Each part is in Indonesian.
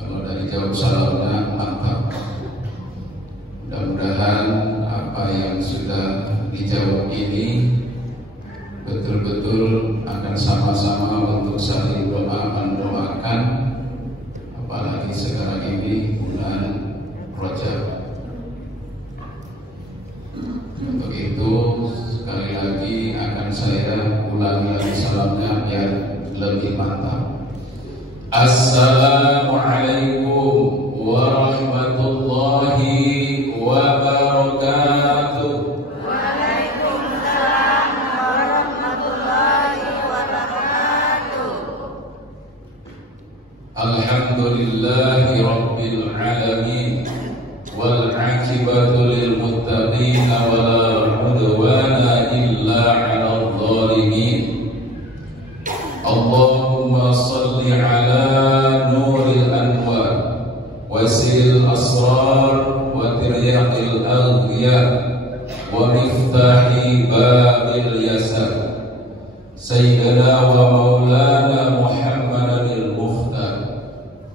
Kalau dari jawab salamnya mantap. Mudah-mudahan apa yang sudah dijawab ini betul-betul akan sama-sama untuk saling doa mendoakan, apalagi sekarang ini bulan Rajab. Untuk itu sekali lagi akan saya ulangi lagi salamnya biar lebih mantap. Assalamualaikum warahmatullahi wabarakatuh. Waalaikumsalam warahmatullahi wabarakatuh. Alhamdulillahi rabbil alamin wal aqibatu lil muttaqin wa la udwana illa 'alal zalimin. Allahumma salli ala nuril anwar wasil asrar wa tiryaqil aghya wa miftahi babil yasar sayyidina wa maulana Muhammadil Mukhtar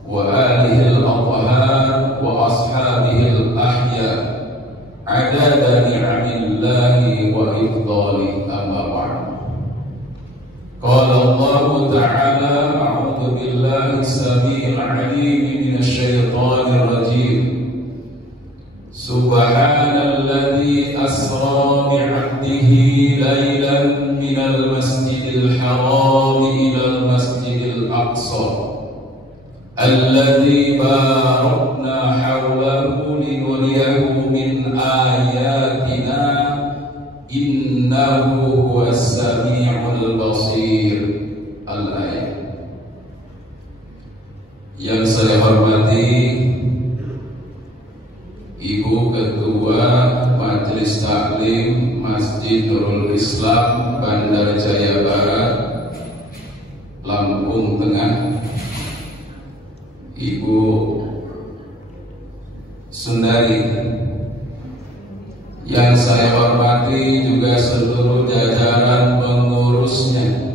wa alihi al-athhar wa ashabihi al-ahya adada ni'amillahi wa ifdali amma ba'd. Qala Allah ta'ala a'udzu billahi as-sami'il 'alim minasy syaithanir rajim. Subhanalladzi asra bi'abdihi lailan minal masjidil haram ilal masjidil aqsa alladzi barakna hawlahu linuriyahu min ayatina innahu huwas sami'ul basir. Al-ayat. Yang saya hormati Ibu Ketua Majelis Taklim Masjid Nurul Islam Bandar Jaya Barat, Lampung Tengah, Ibu Sundari. Yang saya hormati juga seluruh jajaran pengurusnya,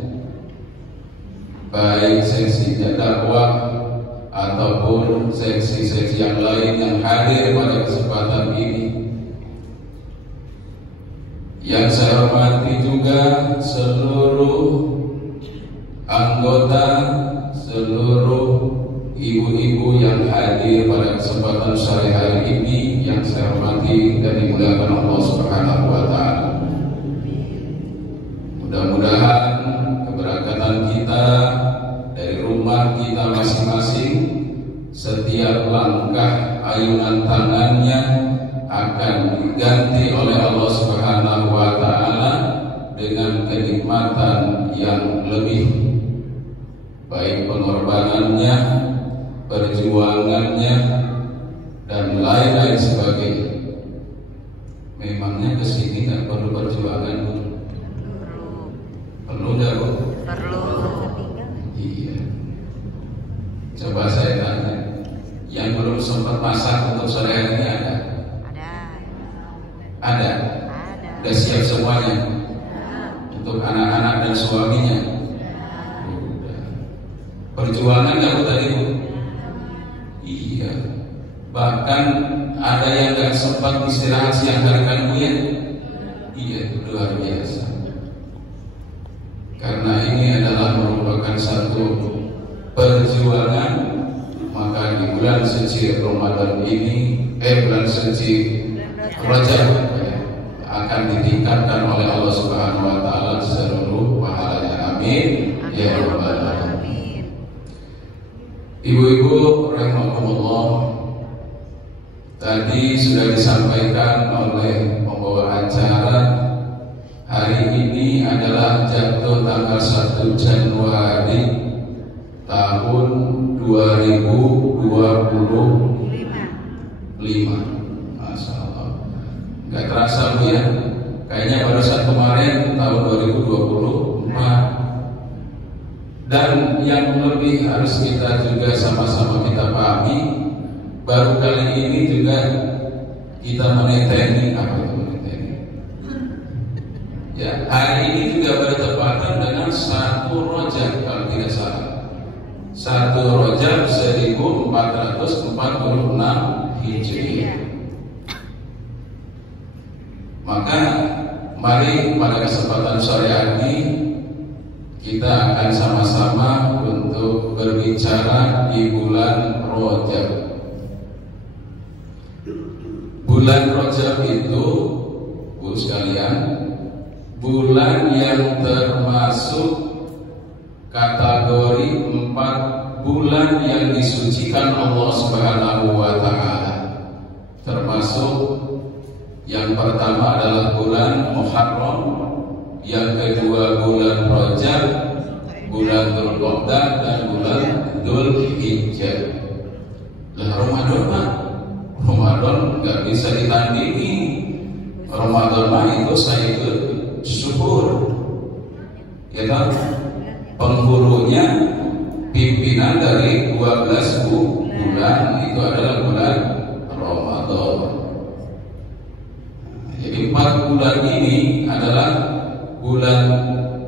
baik seksi dakwah ataupun seksi-seksi yang lain yang hadir pada kesempatan ini. Yang saya hormati juga seluruh anggota, seluruh ibu-ibu yang hadir pada kesempatan sore hari ini, yang saya hormati dan dimuliakan Allah Subhanahu wa taala. Mudah-mudahan keberangkatan kita dari rumah kita masing-masing, setiap langkah ayunan tangannya akan diganti oleh Allah Subhanahu wa taala dengan kenikmatan yang lebih, baik pengorbanannya, perjuangannya, dan lain-lain sebagainya. Memangnya kesini nggak perlu perjuangan, Bu? Perlu nggak, Bu? Perlu. Iya. Coba saya tanya, yang belum sempat masak untuk sore hari ini ada? Ada. Udah siap semuanya? Untuk anak-anak dan suaminya? Udah. Perjuangan nggak, Bu, tadi, Bu? Iya. Bahkan ada yang nggak sempat istirahat siang hari, kan, Bu, ya? Iya, luar biasa. Karena ini adalah merupakan satu perjuangan, maka di bulan suci Ramadan ini, bulan suci Rajab, akan ditingkatkan oleh Allah Subhanahu wa taala seluruh pahalanya. Amin ya rabbal alamin. Ibu-ibu rahimakumullah, tadi sudah disampaikan oleh pembawa acara, hari ini adalah jatuh tanggal 1 Januari tahun 2025. Masya Allah, nggak terasa, Bu, ya. Kayaknya pada saat kemarin tahun 2024. Dan yang lebih harus kita juga sama-sama kita pahami, baru kali ini juga kita meneteni, apa itu meneteni? Ya, hari ini juga bertepatan dengan 1 Rajab kalau tidak salah. 1 Rajab 1446 Hijriah. Maka mari pada kesempatan sore ini kita akan sama-sama untuk berbicara di bulan Rajab. Bulan Rajab itu, Bu sekalian, bulan yang termasuk kategori 4 bulan yang disucikan Allah Subhanahu wa Ta'ala. Termasuk yang pertama adalah bulan Muharram, yang kedua bulan Rajab, bulan Dzulqa'dah, dan bulan Dzulhijjah. Lah Ramadan nggak bisa ditandingi. Ramadan itu Sayyidul Syuhur, ya kan? Penghulunya, pimpinan dari 12 bulan itu adalah bulan Ramadan. Jadi 4 bulan ini adalah bulan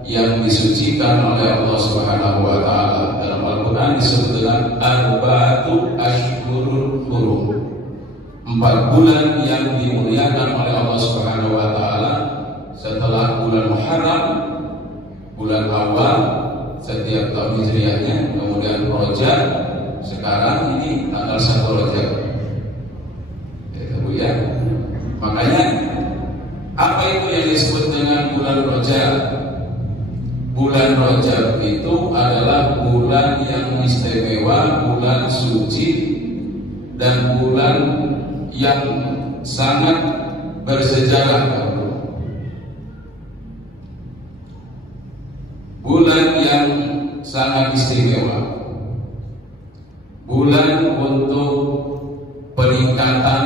yang disucikan oleh Allah Subhanahu wa Ta'ala. Dalam Al-Quran disebut dengan Arba'atu Ashhurul Hurum, 4 bulan yang dimuliakan oleh Allah Subhanahu wa Ta'ala. Setelah bulan Muharram, bulan awal setiap tahun Hijriahnya, kemudian Rajab, sekarang ini tanggal 1 Rajab. Ya, makanya apa itu yang disebut dengan bulan Rajab? Bulan Rajab itu adalah bulan yang istimewa, bulan suci, dan bulan yang sangat bersejarah. Bulan yang sangat istimewa, bulan untuk peningkatan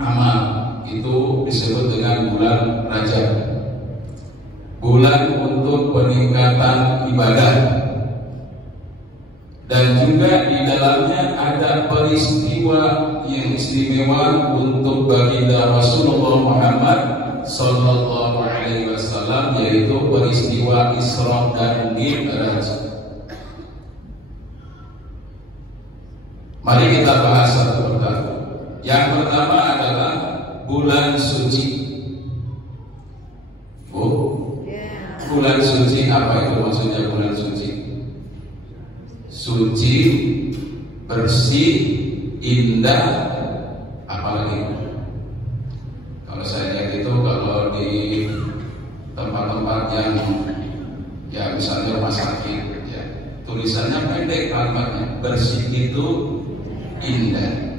amal, itu disebut dengan bulan Rajab. Bulan untuk peningkatan ibadah, dan juga di dalamnya ada peristiwa yang istimewa untuk baginda Rasulullah Muhammad Sallallahu Alaihi Wasallam, yaitu peristiwa Isra dan Mi'raj. Mari kita bahas satu persatu. Yang pertama adalah bulan suci. Bulan suci, apa itu maksudnya bulan suci? Suci, bersih, indah, apalagi? Kalau saya lihat itu, kalau di tempat-tempat yang ya misalnya rumah sakit, ya, tulisannya pendek kalimatnya, bersih itu indah.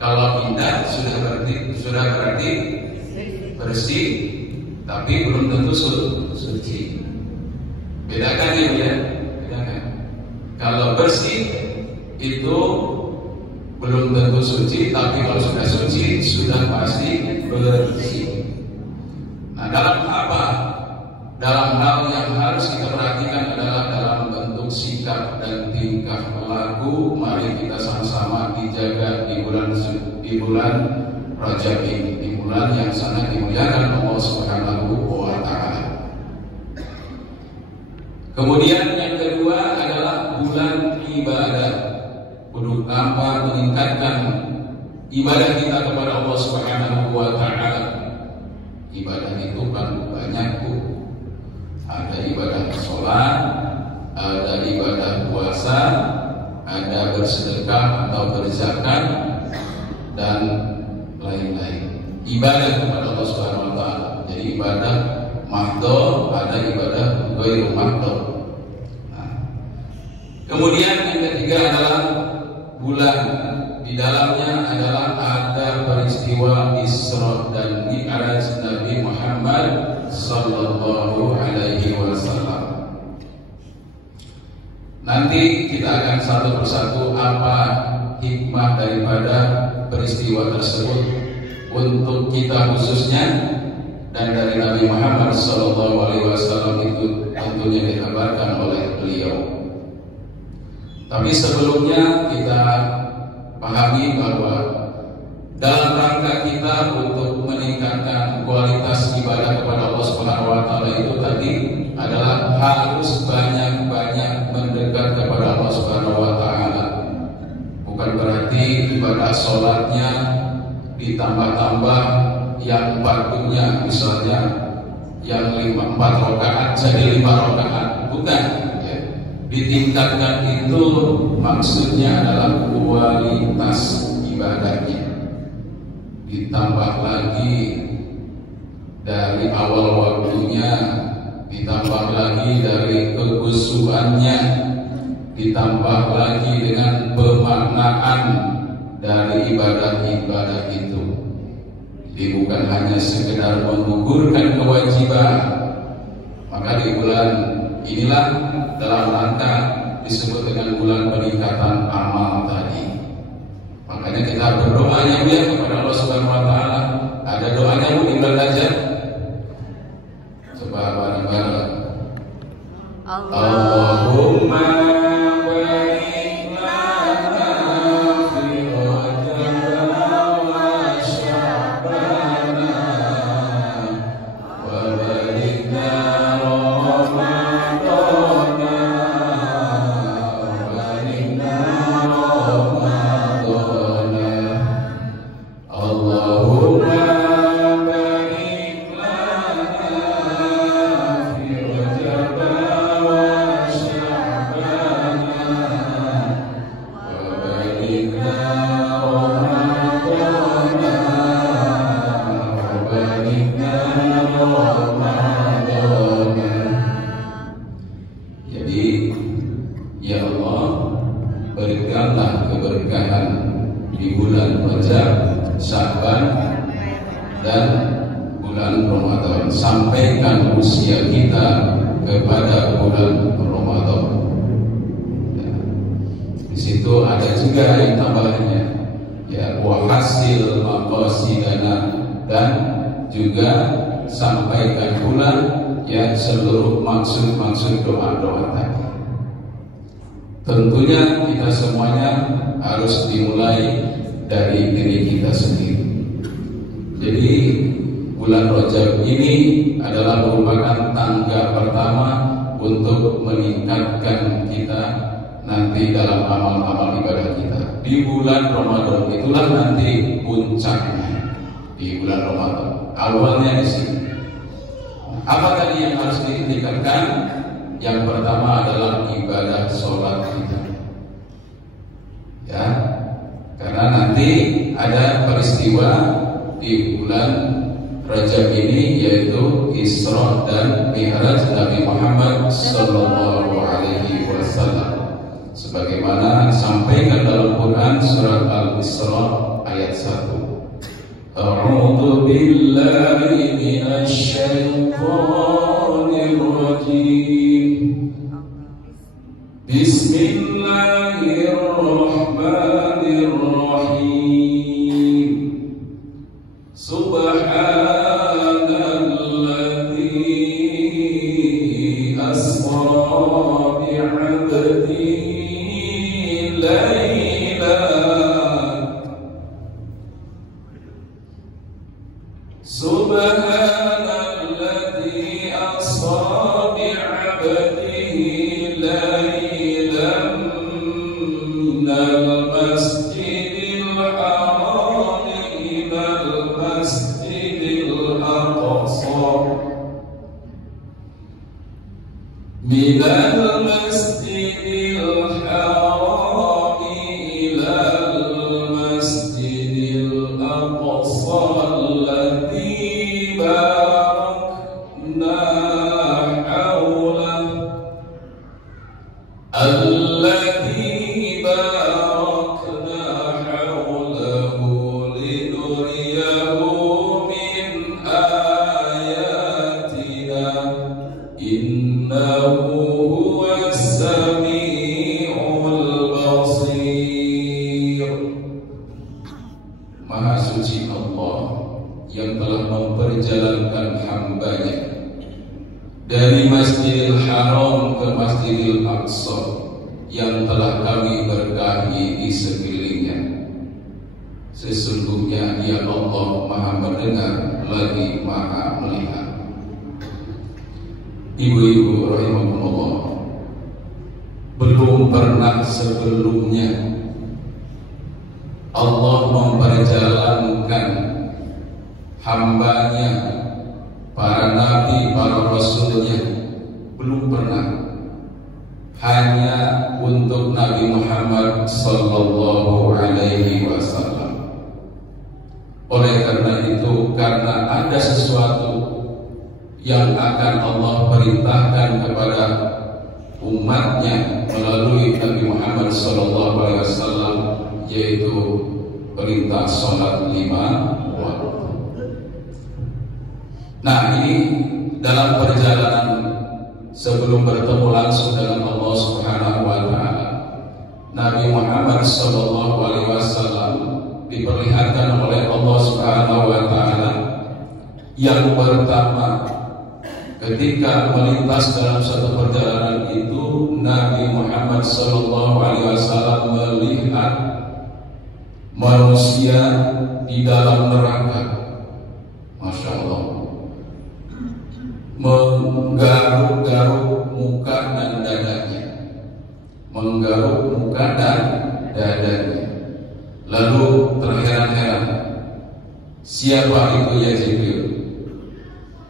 Kalau indah sudah berarti bersih, tapi belum tentu suci. Bedakan ya, bedakan. Kalau bersih itu belum tentu suci, tapi kalau sudah suci sudah pasti bersih. Nah, dalam apa? Dalam hal yang harus kita perhatikan adalah dalam bentuk sikap dan tingkah laku. Mari kita sama-sama dijaga di bulan Rajab ini, di bulan yang sangat dimuliakan Allah Subhanahu wa Ta'ala. Kemudian yang kedua adalah bulan ibadah. Untuk tanpa meningkatkan ibadah kita kepada Allah Subhanahu wa Ta'ala. Ibadah itu kan banyak, Bu. Ada ibadah sholat, ada ibadah puasa, ada bersedekah atau berzakat, dan lain-lain. Ibadah kepada Allah Subhanahu wa Ta'ala. Jadi ibadah mahdhur, ada ibadah ghairu mahdhur. Nah, kemudian yang ketiga adalah bulan, di dalamnya adalah ada peristiwa Isra dan Mi'raj Nabi Muhammad Sallallahu Alaihi Wasallam. Nanti kita akan satu persatu apa hikmah daripada peristiwa tersebut untuk kita khususnya, dan dari Nabi Muhammad Sallallahu Alaihi Wasallam itu tentunya dikabarkan oleh beliau. Tapi sebelumnya kita pahami bahwa dalam rangka kita untuk meningkatkan kualitas ibadah kepada Allah Subhanahu wa taala itu tadi adalah harus banyak-banyak mendekat kepada Allah Subhanahu wa taala. Bukan berarti ibadah sholatnya ditambah-tambah yang waktunya misalnya yang 4 rakaat jadi 5 rakaat, bukan ya. Ditingkatkan itu maksudnya adalah kualitas ibadahnya, ditambah lagi dari awal waktunya, ditambah lagi dari kekhusyuannya, ditambah lagi dengan pemaknaan dari ibadah-ibadah itu. Jadi bukan hanya sekedar menggugurkan kewajiban. Maka di bulan inilah dalam rangka disebut dengan bulan peningkatan amal tadi. Makanya kita berdoanya ya kepada Allah Subhanahu wa taala. Ada doanya Bu di bulan Rajab? Coba bareng-bareng. Allahumma maksud doa-doa tadi. Tentunya kita semuanya harus dimulai dari diri kita sendiri. Jadi bulan Rajab ini adalah merupakan tangga pertama untuk meningkatkan kita nanti dalam amal-amal ibadah kita. Di bulan Ramadan itulah nanti puncaknya. Di bulan Ramadan awalnya di sini. Apa tadi yang harus ditingkatkan? Yang pertama adalah ibadah sholat kita. Ya, karena nanti ada peristiwa di bulan Rajab ini yaitu Isra dan Mi'raj Nabi Muhammad Sallallahu Alaihi Wasallam. Sebagaimana disampaikan dalam Quran surat Al-Isra ayat 1. A'udzu billahi minasy syaithanir rajim. Bismillahirrahmanirrahim. Subhanalladzi asra bi'abdihi laylan. Subhanalladzi asra bi'abdihi laylan minal masjidil haram ilal masjidil aqsa minal masjidil haram ilal masjidil aqsa alladzi barakna hawlahu الذي باركنا حوله لنريه من آياتنا إنه هو السميع البصير. Maha suci Allah yang telah memperjalankan hamba-Nya dari Masjidil Haram ke Masjidil Aqsa yang telah kami berkahi di sekelilingnya, Sesungguhnya Dia Allah Maha mendengar lagi Maha melihat. Ibu-ibu rahimahumullah, belum pernah sebelumnya Allah memperjalankan hambanya, para nabi, para rasulnya, belum pernah hanya untuk Nabi Muhammad sallallahu alaihi wasallam. Oleh karena itu, karena ada sesuatu yang akan Allah perintahkan kepada umatnya melalui Nabi Muhammad sallallahu alaihi wasallam, yaitu perintah sholat 5 waktu. Nah, ini dalam perjalanan sebelum bertemu langsung dengan Allah Subhanahu wa taala, Nabi Muhammad sallallahu alaihi wasallam diperlihatkan oleh Allah Subhanahu wa taala yang pertama ketika melintas dalam satu perjalanan itu, Nabi Muhammad sallallahu alaihi wasallam melihat manusia di dalam neraka. Masya Allah, menggaruk-garuk muka dan dadanya, menggaruk muka dan dadanya. Lalu terheran-heran, siapa itu ya Jibril?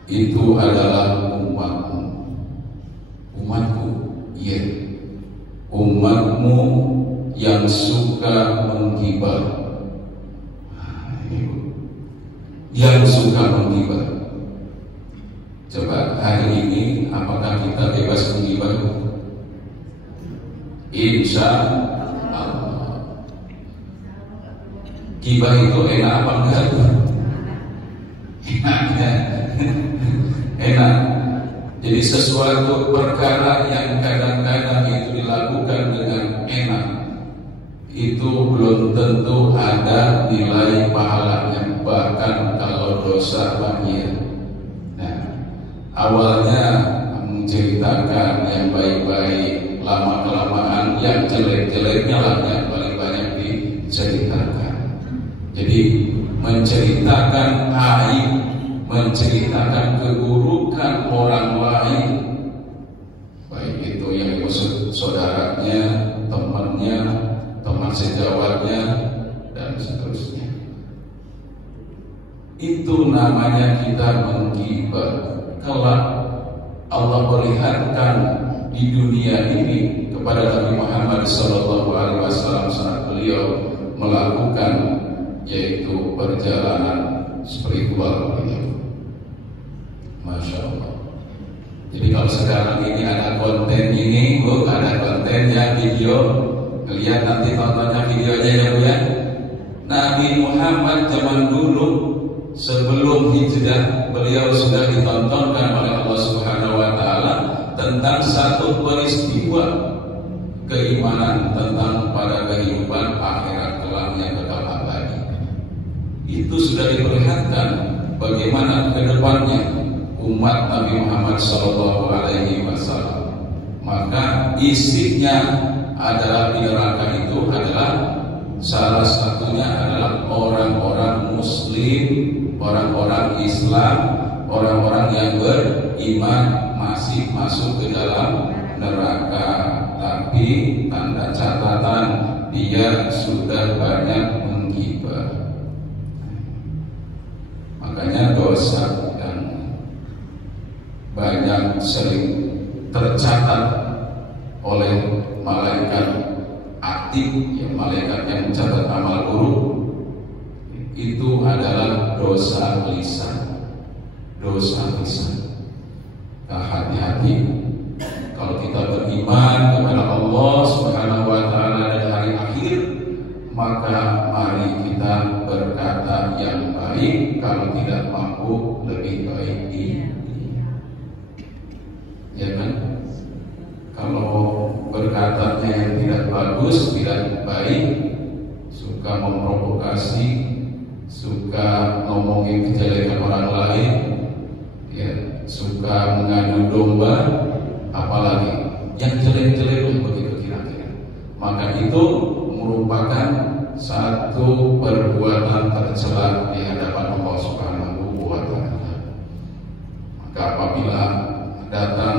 Itu adalah umatmu. Umatku, iya, umatmu yang suka menggibah. Yang suka menggibah. Coba hari ini apakah kita bebas menggibah? Insya Allah. Gibah itu enak apa enggak? Enak. Enak. Jadi sesuatu perkara yang kadang-kadang itu dilakukan dengan enak, itu belum tentu ada nilai pahalanya, bahkan kalau dosa banyak. Nah, awalnya menceritakan yang baik-baik, lama-kelamaan yang jelek-jeleknya lah yang paling banyak diceritakan. Jadi menceritakan aib, menceritakan keburukan orang lain, baik itu yang dimaksud saudaranya, temannya, teman sejawatnya, dan seterusnya. Itu namanya kita menggibah. Kelak Allah perlihatkan di dunia ini kepada Nabi Muhammad SAW saat beliau melakukan yaitu perjalanan spiritual beliau. Masya Allah. Jadi kalau sekarang ini ada konten ini, ada kontennya video, lihat nanti tontonnya video aja ya Bu ya. Nabi Muhammad zaman dulu sebelum hijrah, beliau sudah ditontonkan oleh Allah Subhanahu wa taala tentang satu peristiwa keimanan tentang pada kehidupan akhirat kelak yang kekal abadi. Itu sudah diperlihatkan bagaimana ke depannya umat Nabi Muhammad sallallahu alaihi wasallam. Maka isinya adalah di neraka itu adalah salah satunya adalah orang-orang muslim, orang-orang Islam, orang-orang yang beriman masih masuk ke dalam neraka. Tapi tanda catatan dia sudah banyak menggibah. Makanya dosa yang banyak sering tercatat oleh malaikat atid, yang malaikat yang mencatat amal buruk, itu adalah dosa lisan. Dosa lisan. Nah, hati-hati. Kalau kita beriman kepada Allah Subhanahu wa taala dan hari akhir, maka mari kita berkata yang baik, kalau tidak mampu lebih baik ini. Ya kan? Kalau berkatanya yang tidak bagus, tidak baik, suka memprovokasi, suka ngomongin kejelekan orang lain, ya, suka mengadu domba, apalagi yang jelek-jelek begitu kira-kira, maka itu merupakan satu perbuatan tercela di hadapan Allah Subhanahu wa Ta'ala. Maka apabila datang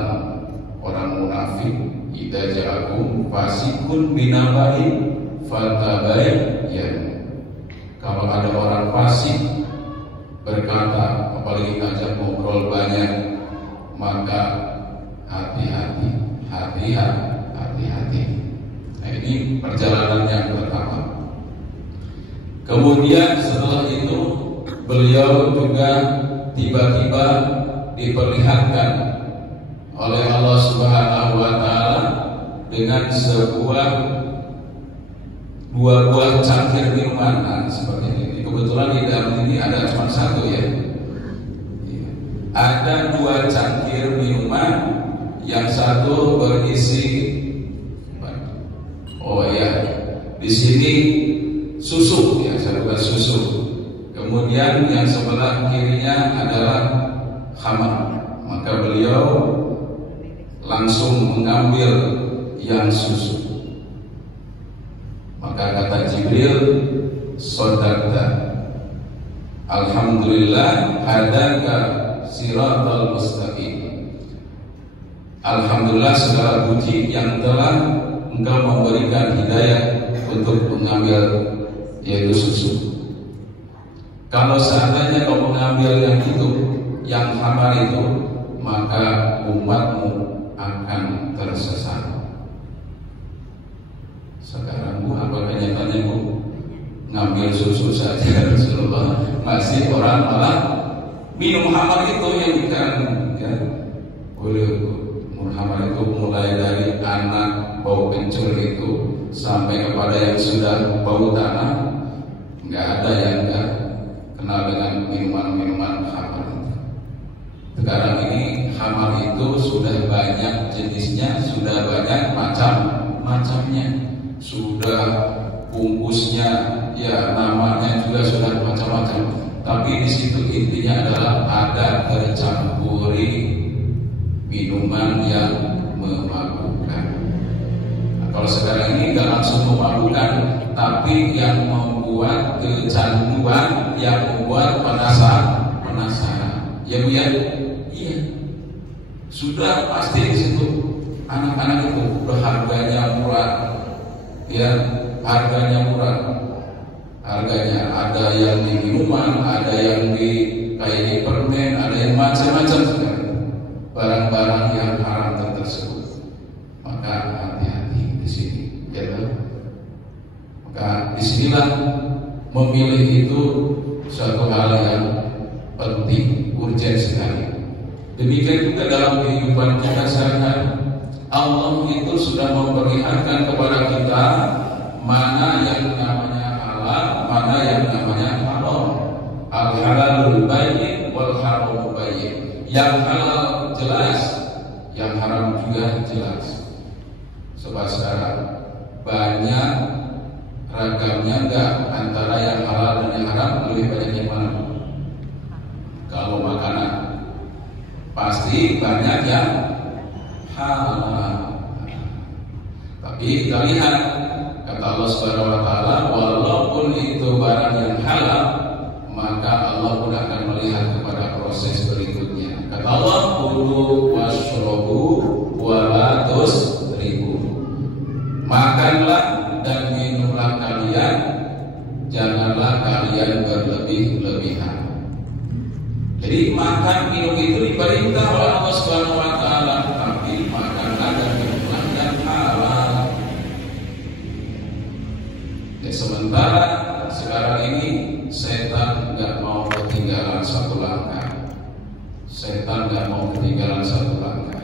orang munafik, idza ja'akum fasikun binaba'in fatabayyan. Kalau ada orang fasik berkata, apalagi ngajak ngobrol banyak, maka hati-hati. Nah, ini perjalanan yang pertama. Kemudian setelah itu beliau juga tiba-tiba diperlihatkan oleh Allah Subhanahu wa Ta'ala dengan dua buah cangkir minuman. Nah, seperti ini. Kebetulan di dalam ini ada cuma satu ya. Ada dua cangkir minuman, yang satu berisi di sini susu ya, saya bukan susu. Kemudian yang sebelah kirinya adalah khamar. Maka beliau langsung mengambil yang susu. Maka kata Jibril, "Shadaqta. Alhamdulillah hadaka siratal mustaqim." Alhamdulillah segala puji yang telah Engkau memberikan hidayah untuk mengambil yaitu susu. Kalau seandainya kau mengambil yang itu, yang hamar itu, maka umatmu akan tersesat. Sekarang Bu, apa kenyataannya Bu? Ngambil susu saja Rasulullah, masih orang malah minum hamar itu yang ikan ya. Hamar itu mulai dari anak bau kencur itu sampai kepada yang sudah bau tanah, nggak ada yang nggak kenal dengan minuman-minuman hamar itu. Sekarang ini hamar itu sudah banyak jenisnya, sudah banyak macam-macamnya, sudah bungkusnya ya namanya juga sudah macam-macam. Tapi di situ intinya adalah ada tercampuri minuman yang memabukkan. Nah, kalau sekarang ini nggak langsung memabukkan, tapi yang membuat kecanduan, yang membuat penasaran. Ya Bu ya, iya. Sudah pasti di situ anak-anak itu udah harganya murah, ya harganya murah. Harganya ada yang di minuman, ada yang di kayak di permen, ada yang macam-macam sekarang. Barang-barang yang haram tersebut, maka hati-hati di sini, ya. Maka disinilah memilih itu suatu hal yang penting, urgent sekali. Demikian juga dalam kehidupan kita sehari-hari, Allah itu sudah memperlihatkan kepada kita mana yang namanya halal, mana yang namanya haram. Al-halalul bayyin wal haramul bayyin. Yang halal jelas, yang haram juga jelas. Sebab sekarang banyak ragamnya enggak antara yang halal dan yang haram, lebih banyak yang mana? Kalau makanan pasti banyak yang halal. Tapi kita lihat kata Allah Subhanahu wa Ta'ala, walaupun itu barang yang halal, maka Allah pun akan melihat kepada proses berikutnya. Kata Allah, kulu washrobu wala tusrifu. Makanlah dan minumlah kalian, janganlah kalian berlebih-lebihan. Jadi makan minum itu diperintah oleh Allah Subhanahu wa Ta'ala, tapi makanlah dan minumlah yang halal. Ya, sementara sekarang ini setan nggak mau ketinggalan satu langkah. Setan nggak mau ketinggalan satu langkah.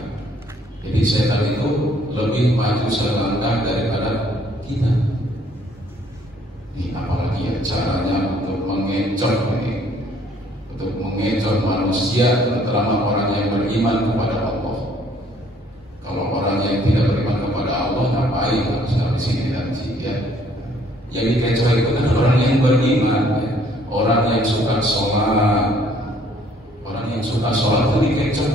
Jadi setan itu lebih maju selangkah daripada kita. Ini apalagi ya caranya untuk mengecoh ini, untuk mengecoh manusia, terutama orang yang beriman kepada Allah. Kalau orang yang tidak beriman kepada Allah, ngapain harus di sini dan sini ya? Yang dikecoh itu kan orang yang beriman, ya. Orang yang suka sholat, orang yang suka sholat itu dikecoh.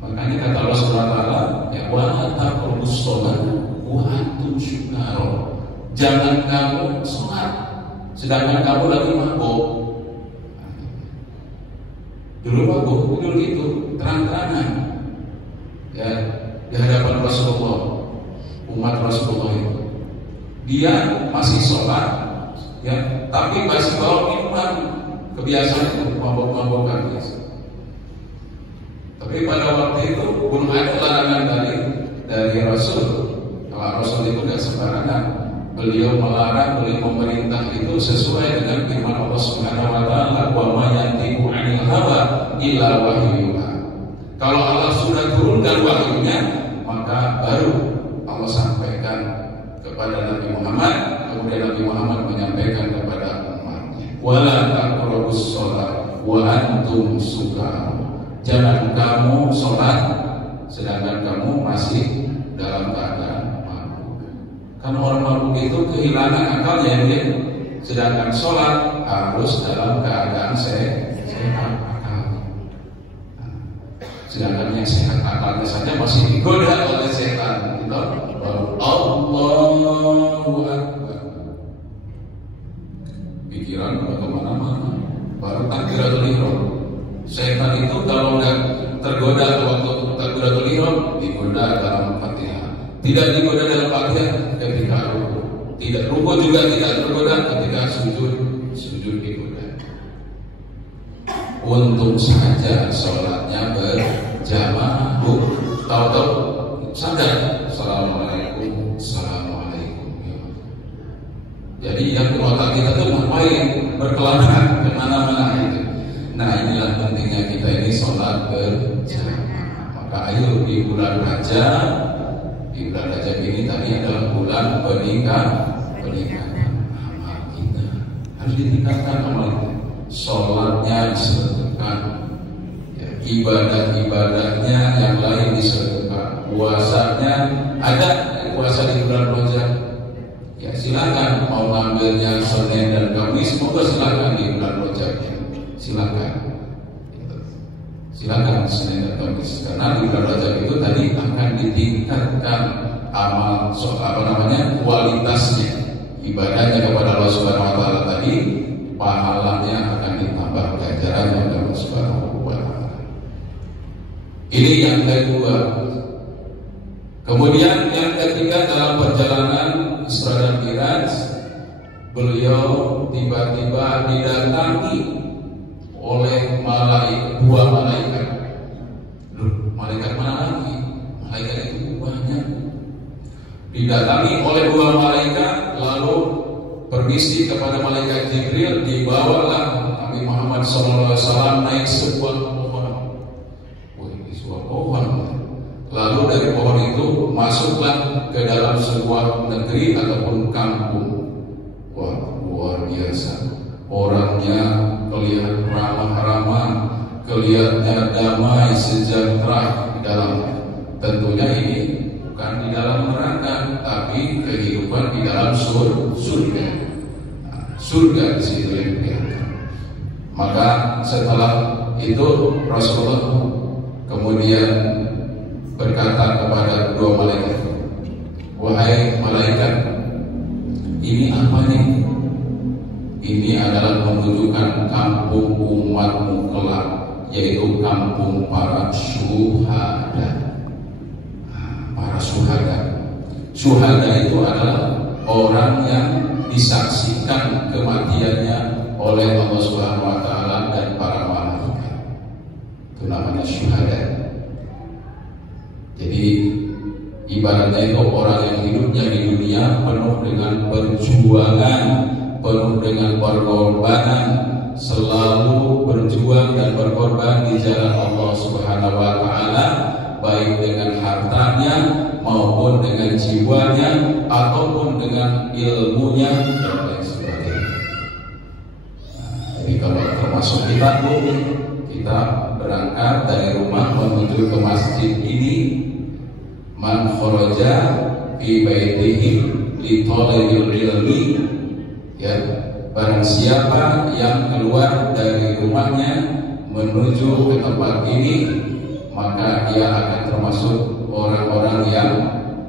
Makanya kata Allah Subhanahu wa Ta'ala, ya wa taqrabus sholat wa antum syukara. jangan kamu sholat sedangkan kamu lagi mabuk. Dulu mabuk, dulu gitu, terang-terangan ya di hadapan Rasulullah, umat Rasulullah itu. Dia masih sholat ya, tapi masih bawa minuman, kebiasaan itu mabuk-mabukan. Tapi pada waktu itu belum ada larangan dari Rasul. Kalau Rasul itu tidak sembarangan. Beliau melarang, beliau memerintah itu sesuai dengan firman Allah Subhanahu wa taala, "Wa ma yantiqu 'anil hawa illa wahyuha." Kalau Allah sudah turunkan wahyunya, maka baru Allah sampaikan kepada Nabi Muhammad, kemudian Nabi Muhammad menyampaikan kepada umatnya, "Wala taqrabus shalah wa antum sukara." Jangan kamu sholat sedangkan kamu masih dalam keadaan mabuk. Karena orang mabuk itu kehilangan akalnya dia. Sedangkan sholat harus dalam keadaan sehat akal. Sedangkan yang sehat akalnya saja masih digoda oleh setan. Gitu. Allahu Akbar. Pikiran udah kemana-mana. Baru takbiratul ihram. Setan itu kalau nggak tergoda waktu takbiratul ihram, digoda dalam Fatihah. Tidak digoda dalam Fatihah ketika ruku. Tidak ruku juga tidak tergoda ketika sujud digoda. Untung saja sholatnya berjamaah. Tahu-tahu sadar. Assalamualaikum. Jadi yang di otak kita tuh ngapain? Berkelana kemana-mana itu. Nah, inilah pentingnya kita ini sholat berjamaah. Maka ayo di bulan Rajab, di bulan Rajab ini tadi adalah bulan peningkatan amal kita. Harus ditingkatkan amal kita. Sholatnya disedekahkan, ya, ibadah-ibadahnya yang lain disedekahkan. Puasanya ada puasa di bulan Rajab. Ya silakan mau ngambilnya Senin dan Kamis, semoga silakan di bulan Rajab. Silakan Senin dan Kamis, karena di bulan Rajab itu tadi akan ditingkatkan amal kualitasnya, ibadahnya kepada Allah Subhanahu wa taala tadi, pahalanya akan ditambah ganjarannya oleh Allah Subhanahu wa taala. Ini yang kedua. Kemudian yang ketiga, dalam perjalanan Isra dan Mi'raj, beliau tiba-tiba didatangi oleh dua malaikat. Malaikat mana lagi? Malaikat itu banyak. Didatangi oleh dua malaikat, lalu permisi kepada malaikat Jibril, dibawalah Nabi Muhammad SAW naik sebuah pohon. Ini sebuah pohon. Lalu dari pohon itu masuklah ke dalam sebuah negeri ataupun kampung. Wah, luar biasa. Orangnya kelihatan ramah-ramah, kelihatannya damai, sejahtera di dalamnya. Tentunya ini bukan di dalam neraka, tapi kehidupan di dalam surga. Surga di situ yang kelihatan. Maka setelah itu Rasulullah kemudian berkata kepada dua malaikat, "Wahai malaikat, ini apa nih?" Ini adalah menunjukkan kampung umatmu kelak, yaitu kampung para syuhada. Para syuhada. Syuhada itu adalah orang yang disaksikan kematiannya oleh Allah Subhanahu wa taala dan para malaikat. Itu namanya syuhada. Jadi ibaratnya itu orang yang hidupnya di dunia penuh dengan perjuangan, penuh dengan pengorbanan, selalu berjuang dan berkorban di jalan Allah Subhanahu wa taala, baik dengan hartanya maupun dengan jiwanya ataupun dengan ilmunya dan lain sebagainya. Jadi kalau termasuk kita berangkat dari rumah menuju ke masjid ini, man kharaja fi baitihi li thalabil ilmi, ya, barang siapa yang keluar dari rumahnya menuju ke tempat ini, maka dia akan termasuk orang-orang yang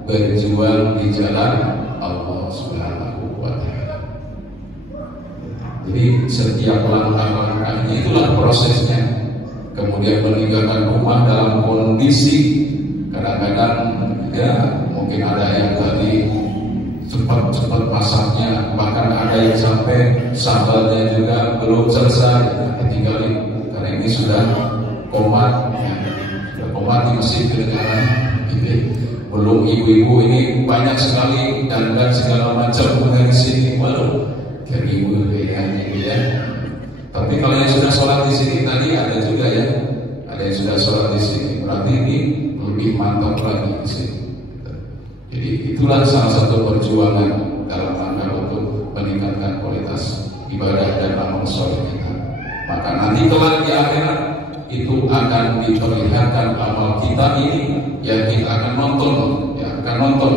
berjuang di jalan Allah Subhanahu Jadi setiap langkah-langkahnya itulah prosesnya. Kemudian meninggalkan rumah dalam kondisi kadang-kadang ya mungkin ada yang tadi cepat-cepat masaknya, bahkan ada yang sampai sambalnya juga belum selesai ditinggalin karena ini sudah komat, ya, sudah komat di Mesir kedengaran. Belum ibu-ibu ini banyak sekali dan segala macam dari sini, waduh ibu kayaknya ya. Tapi kalau yang sudah sholat di sini tadi ada juga ya, ada yang sudah sholat di sini, berarti ini lebih mantap lagi di sini. Jadi itulah salah satu perjuangan dalam rangka untuk meningkatkan kualitas ibadah dan amal soleh kita. Maka nanti kelak di akhirat itu akan diperlihatkan amal kita ini, yang kita akan nonton, ya akan nonton.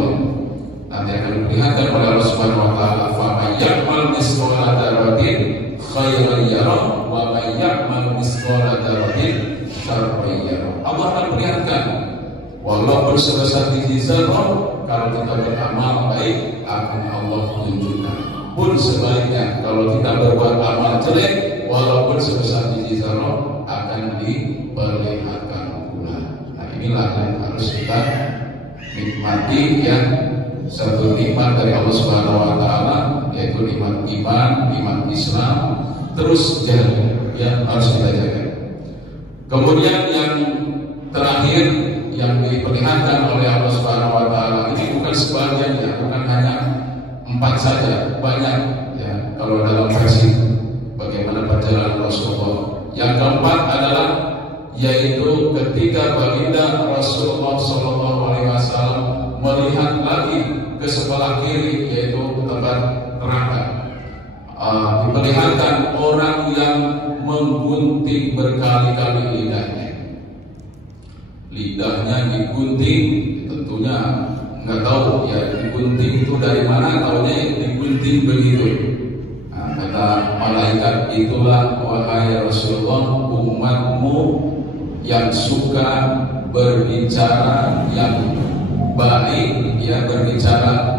Nanti akan diperlihatkan oleh Allah Subhanahu Wa Taala. Fa ya'mal misqala dzarratin khairan yarah wa may ya'mal misqala dzarratin syarran yarah. Allah akan perlihatkan walaupun sebesar biji zarrah, kalau kita beramal baik akan Allah tunjukkan. Pun sebaliknya kalau kita berbuat amal jelek, walaupun sebesar biji zarrah akan diperlihatkan pula. Nah inilah yang harus kita nikmati ya, satu nikmat dari Allah Subhanahu Wa Taala, yaitu nikmat iman, nikmat Islam, terus yang harus kita jaga. Kemudian yang terakhir yang diperlihatkan oleh Allah Subhanahu Wa Taala ini bukan sebagiannya, bukan hanya 4 saja, banyak ya. Kalau dalam versi bagaimana perjalanan Rasulullah, yang keempat adalah yaitu ketika baginda Rasulullah SAW melihat lagi ke sebelah kiri, yaitu tempat neraka. Diperlihatkan orang yang menggunting berkali-kali lidahnya digunting, tentunya nggak tahu ya digunting itu dari mana, taunya digunting begitu. Nah, kata malaikat, itulah wahai Rasulullah umatmu yang suka berbicara yang baik, ya berbicara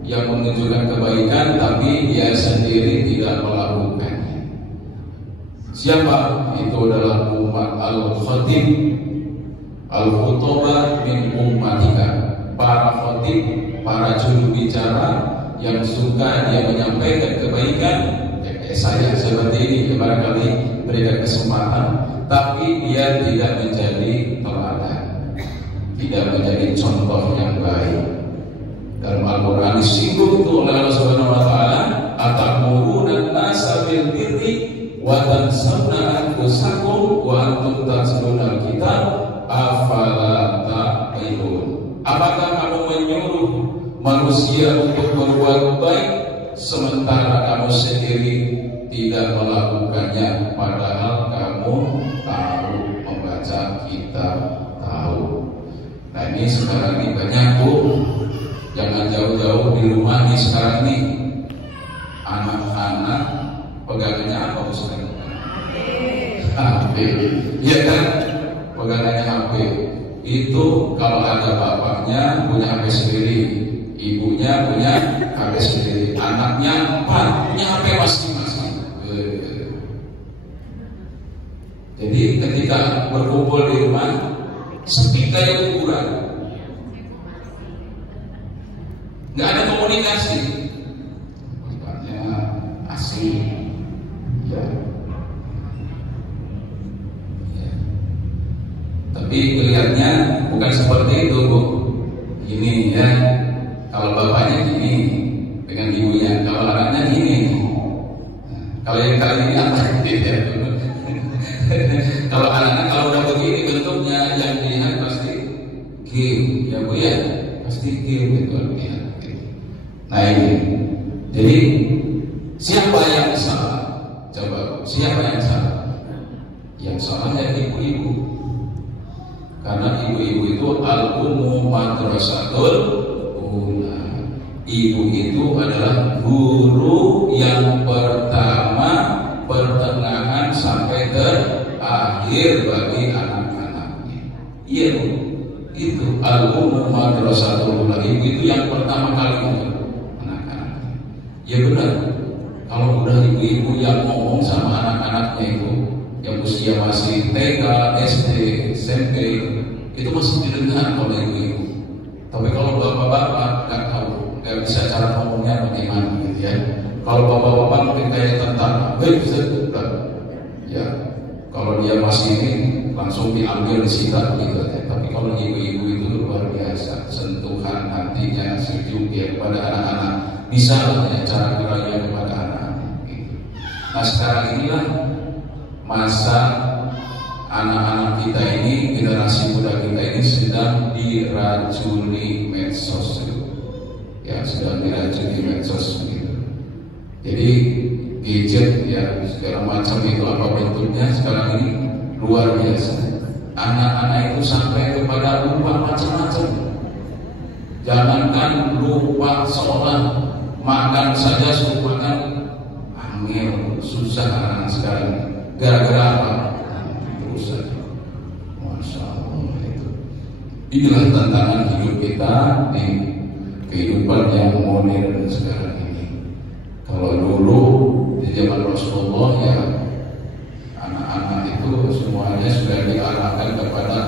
yang menunjukkan kebaikan, tapi dia sendiri tidak melakukannya. Siapa? Itu adalah umat al-khatib al-khutobah min ummatika, para khatib, para juru bicara yang suka dia menyampaikan kebaikan, ya kayak saya seperti ini, ya barangkali berikan kesempatan, tapi dia tidak menjadi teladan, tidak menjadi contoh yang baik. Dalam Al-Quran disinggung itu oleh Allah Subhanahu Wa Taala, atamuruna nasa bil birri wa tansawna anfusakum wa antum tatluna al-kitab afala ta'qilun. Apakah kamu menyuruh manusia untuk berbuat baik sementara kamu sendiri tidak melakukannya, padahal kamu tahu membaca kitab, tahu. Nah ini sekarang ini banyak Bu, jangan jauh-jauh di rumah nih sekarang nih, anak-anak pegangannya apa Ustaz? HP, iya kan? Pegangannya HP. Itu kalau ada bapaknya punya HP sendiri, ibunya punya HP sendiri, anaknya 4 punya HP masing-masing. Jadi ketika berkumpul di rumah sepi kayak kuburan, nggak ada komunikasi, bapaknya asing, ya. Tapi kelihatannya bukan seperti itu Bu. Ini ya, kalau bapaknya gini dengan ibunya, kalau anaknya gini. Kalau yang kali ini apa? Kalau anak-anak kalau udah begini bentuknya, yang dilihat pasti game, ya Bu ya, pasti game itu lihat. Nah ini, jadi siapa yang salah? Coba siapa yang salah? Yang salah ya ibu-ibu. Karena ibu-ibu itu al-ummu madrasatul ula. Ibu itu adalah guru yang pertama, pertengahan sampai terakhir bagi anak-anaknya. Iya, itu al-ummu madrasatul ula. Ibu itu yang pertama kali untuk anak-anaknya. Ya benar. Kalau udah ibu-ibu yang ngomong sama anak-anaknya itu yang usia masih TK, SD, SMP, itu masih didengar oleh ibu-ibu. Tapi kalau bapak-bapak nggak tahu, nggak bisa cara ngomongnya bagaimana gitu ya. Kalau bapak-bapak mungkin kayak tentara, ya. Kalau dia masih ini langsung diambil disita gitu ya. Tapi kalau ibu-ibu itu luar biasa, sentuhan hatinya sejuk ya kepada anak-anak, bisa lah ya cara beraya kepada anak. Gitu. Nah sekarang inilah masa anak-anak kita ini, generasi muda kita ini sedang diracuni medsos, ya sedang diracuni medsos gitu. Jadi gadget ya segala macam itu apa bentuknya sekarang ini luar biasa. Anak-anak itu sampai kepada lupa macam-macam. Jangankan lupa sholat, makan saja suruh makan angel, susah anak-anak sekarang. Gara-gara apa? Terus saja. Masya Allah itu. Inilah tantangan hidup kita di kehidupan yang modern sekarang ini. Kalau dulu di zaman Rasulullah ya anak-anak itu semuanya sudah diarahkan kepada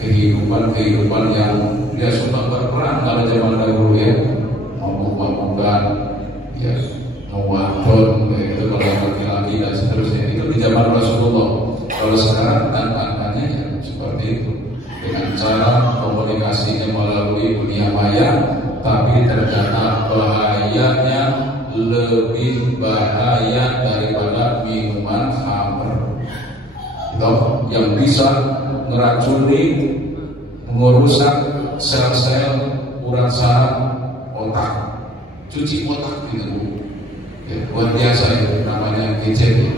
kehidupan yang dia suka berperang. Kalau zaman dahulu ya mabuk-mabukan, ya mewadon, itu kalau laki-laki dan seterusnya itu di zaman Rasulullah. Kalau sekarang tantangannya ya seperti itu, dengan cara komunikasinya melalui dunia maya, tapi ternyata bahayanya lebih bahaya daripada minuman khamr, yang bisa meracuni, merusak sel-sel urat saraf otak, cuci otak gitu. Ya, luar biasa itu namanya gadget ya.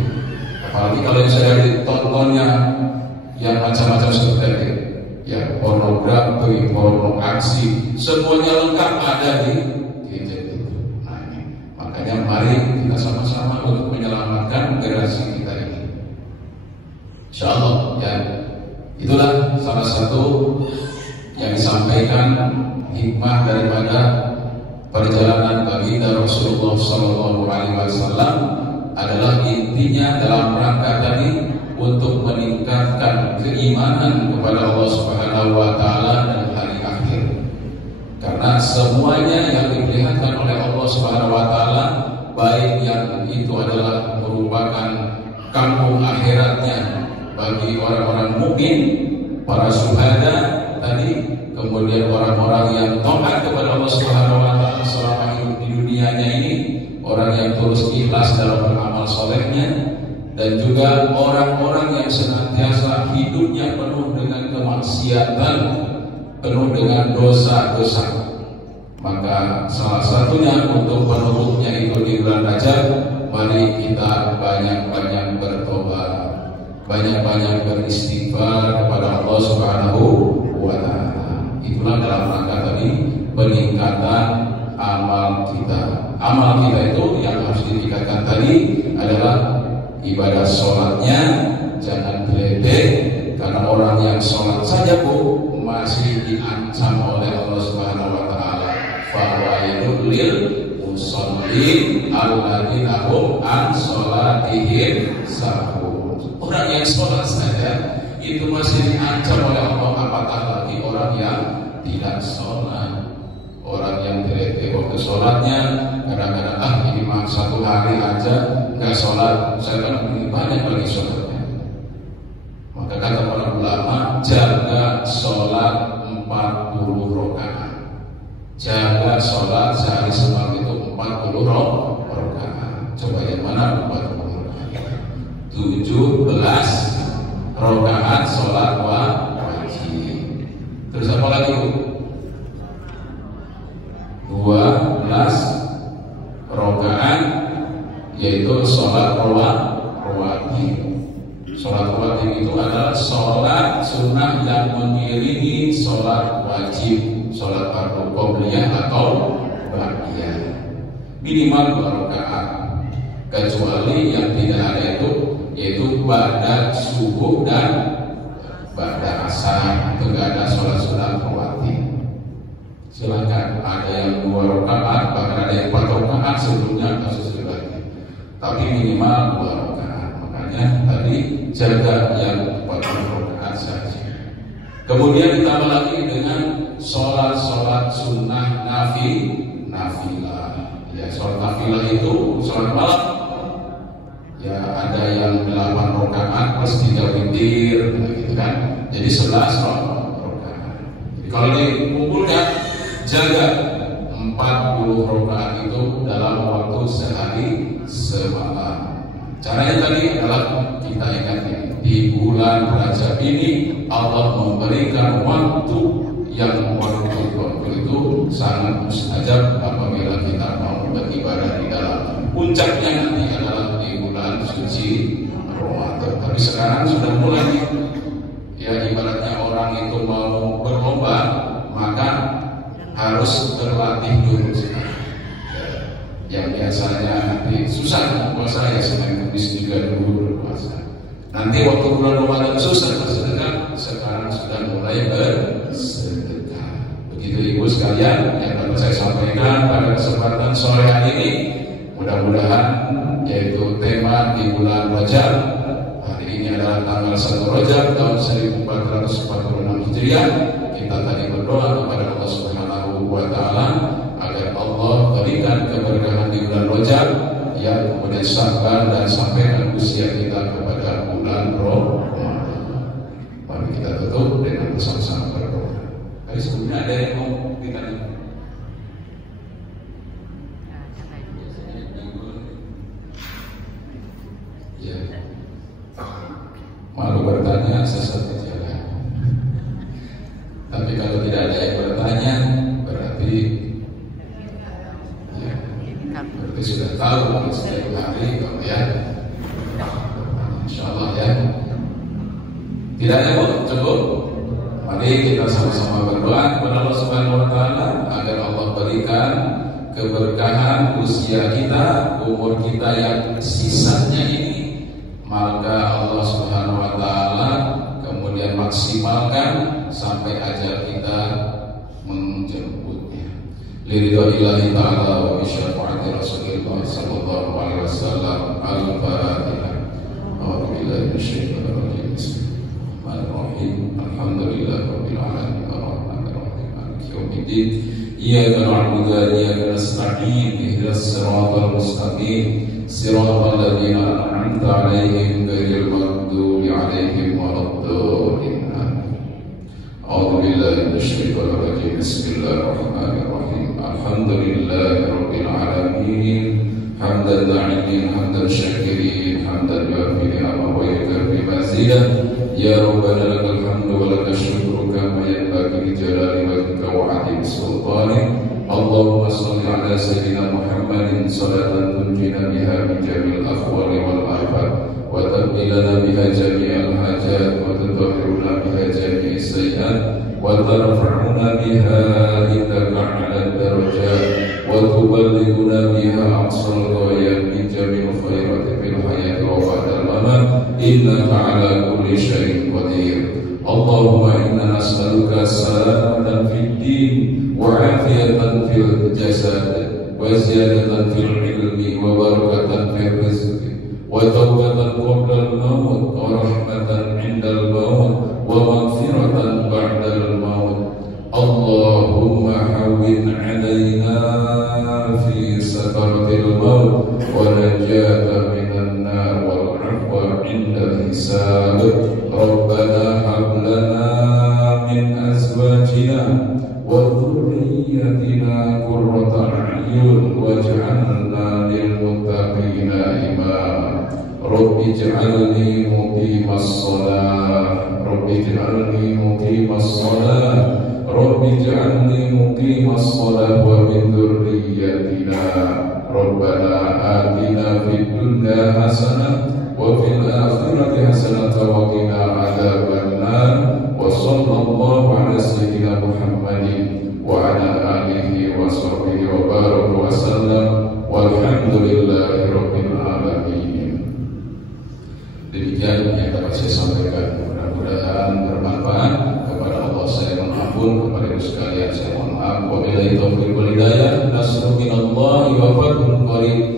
Apalagi kalau sudah ditontonnya yang macam-macam seperti itu, ya pornografi, porno aksi, semuanya lengkap ada di gadget itu. Nah ini makanya mari kita sama-sama untuk menyelamatkan generasi kita ini. Insyaallah ya. Itulah salah satu yang disampaikan hikmah daripada perjalanan baginda Rasulullah SAW adalah intinya dalam rangka tadi untuk meningkatkan keimanan kepada Allah Subhanahu wa taala dan hari akhir. Karena semuanya yang diperlihatkan oleh Allah Subhanahu wa taala, baik yang itu adalah merupakan kampung akhiratnya bagi orang-orang mukmin, para syuhada tadi, kemudian orang-orang yang taat kepada Allah Subhanahu wa taala selama hidup di dunianya ini, orang yang terus ikhlas dalam beramal solehnya, dan juga orang-orang yang senantiasa hidupnya penuh dengan kemaksiatan, penuh dengan dosa-dosa. Maka salah satunya untuk penutupnya itu di bulan Rajab, mari kita banyak-banyak bertobat, banyak-banyak beristighfar kepada Allah Subhanahu wa taala. Itulah dalam rangka tadi peningkatan amal kita. Amal kita itu yang harus ditingkatkan tadi adalah ibadah sholatnya, jangan geledek, karena orang yang sholat saja bu masih diancam oleh Allah Subhanahu wa taala. Fawailul lil musallin alladzina hum an sholatihim sahun. Orang yang sholat saja itu masih diancam oleh Allah, apatah lagi orang yang tidak sholat. Orang yang geledek waktu sholatnya, kadang-kadang ini mah satu hari aja nggak sholat, saya kan lebih banyak lagi sholatnya. Maka kata para ulama, jaga sholat 40 rakaat. Jaga sholat sehari semalam itu 40 rakaat. Coba yang mana 40 rakaat? 17 rakaat sholat wajib. Terus apa lagi bu? 12 rakaat yaitu sholat rawatib. Sholat rawatib itu adalah sholat sunnah yang mengiringi sholat wajib, sholat fardu qobliyah atau ba'diyah, minimal 2 rakaat. Kecuali yang tidak ada itu, yaitu ba'da subuh dan ba'da asar, itu tidak ada sholat sunnah rawatib. Silakan, ada yang 2 rakaat, bahkan ada yang 4 rakaat sebelumnya atau sesudahnya. tapi minimal 2 rakaat. Makanya tadi jaga yang 4 rakaat saja. Kemudian ditambah lagi dengan sholat sunnah nafilah. Ya, sholat nafilah itu sholat malam. Ya, ada yang 8 rakaat plus 3 witir, gitu kan. Jadi 11 rakaat. Jadi kalau dikumpulkan, jaga 40 rakaat itu dalam waktu sehari semalam. Caranya tadi adalah kita ingat ini, di bulan Rajab ini Allah memberikan waktu itu sangat mustajab apabila kita mau beribadah di dalam. Puncaknya nanti adalah di bulan suci Ramadan. Tapi sekarang sudah mulai, ya ibaratnya orang itu mau berlomba, maka harus berlatih dulu sekarang. Yang biasanya nanti susah puasa, ya Senin Kamis juga dulu berpuasa. Nanti waktu bulan Ramadan susah bersedekah, sekarang sudah mulai bersedekah. Begitu Ibu sekalian yang dapat saya sampaikan pada kesempatan sore hari ini. Mudah-mudahan yaitu tema di bulan Rajab. Hari ini adalah tanggal 1 Rajab tahun 1446 Hijriah. Kita tadi berdoa kepada Allah Subhanahu wa taala agar Allah berikan keberkahan di bulan Rajab, yang kemudian sabar dan sampaikan usia kita kepada bulan Ramadan. Mari kita tutup dengan bersama-sama berdoa. Tapi sebelumnya ada yang mau ditanya? Ya, malu bertanya sesat jalan. Tapi kalau tidak ada yang bertanya, berarti ya, berarti sudah tahu setiap hari kalau ya. Insyaallah ya. Tidak ada cukup. Mari kita sama-sama berdoa kepada Allah Subhanahu wa taala agar Allah berikan keberkahan usia kita, umur kita yang sisanya ini, maka Allah Subhanahu wa taala kemudian maksimalkan sampai ajal kita menjemputnya. Liridha'illahi ta'ala wa bisyafa'ati Rasulillah sallallahu alaihi wasallam. Al-Fatihah. A'udzu billahi minasyaitonir rajim. Bismillahirrahmanirrahim. Alhamdulillahirabbil alamin arrahmanir rahim maliki yaumiddin. Iyyaka na'budu wa iyyaka nasta'in. Ihdinas siratal mustaqim. Siratal ladzina an'amta 'alaihim ghairil maghdubi 'alaihim waladdallin. A'udzu billahi minasyaitonir rajim. Bismillahirrahmanirrahim. Alhamdulillahirabbil alamin. Hamdan na'imin, hamdan syakirin, hamdan yuafi ni'amahu wa yukafi mazidah. Ya Rabbana lakal hamdu wa lakal syukru kama yanbaghi li jalali wajhika wa 'azimi sultanik. Allahumma shalli ala sayyidina Muhammadin salatan tunjina biha min jami'il ahwali wal afat wa tabdilana biha jami'al hajat wa tutahhiruna biha jami'is sayyi'at wa tarfa'una biha indaka 'ala darajat wa tuballighuna biha aqsal ghayat min jami'il khairati fil hayati wa ba'dal mamat innaka 'ala kulli syai'in qadir. Allahumma inna nas'aluka salamatan fid din wa 'afiyatan fil jasad wa ziyadatan fil ilmi wa barakatan fil rizqi wa tawbatan qabla al-maut wa rahmatan 'inda al-maut wa maghfiratan ba'da al-maut. Allahumma hawwin 'alaina fi sakaratil maut wa najata minan nar wal 'afwa 'inda al-hisab. Rabbana hab lana min azwajina wa dhurriyyatina qurrata a'yun waj'alna lil muttaqina imama. Rabbi ij'alni muqimas shalah, Rabbi ij'alni muqimas shalah, Rabbi ij'alni muqimas shalah wa min dhurriyyatina. Rabbana atina fid dunya hasanah wa fil akhirati hasanah wa qina adzaban nar. Wa sallallahu ala sayyidina Muhammadin wa ala alihi wa sahbihi wa baraka wa sallam walhamdulillahi rabbil alamin. Demikian yang dapat saya sampaikan, mudah-mudahan bermanfaat. Kepada Allah saya mohon ampun, kepada ibu sekalian saya mohon maaf. Wabillahi taufiq wal hidayah. Nasrul minallahi wa fadlun qarib.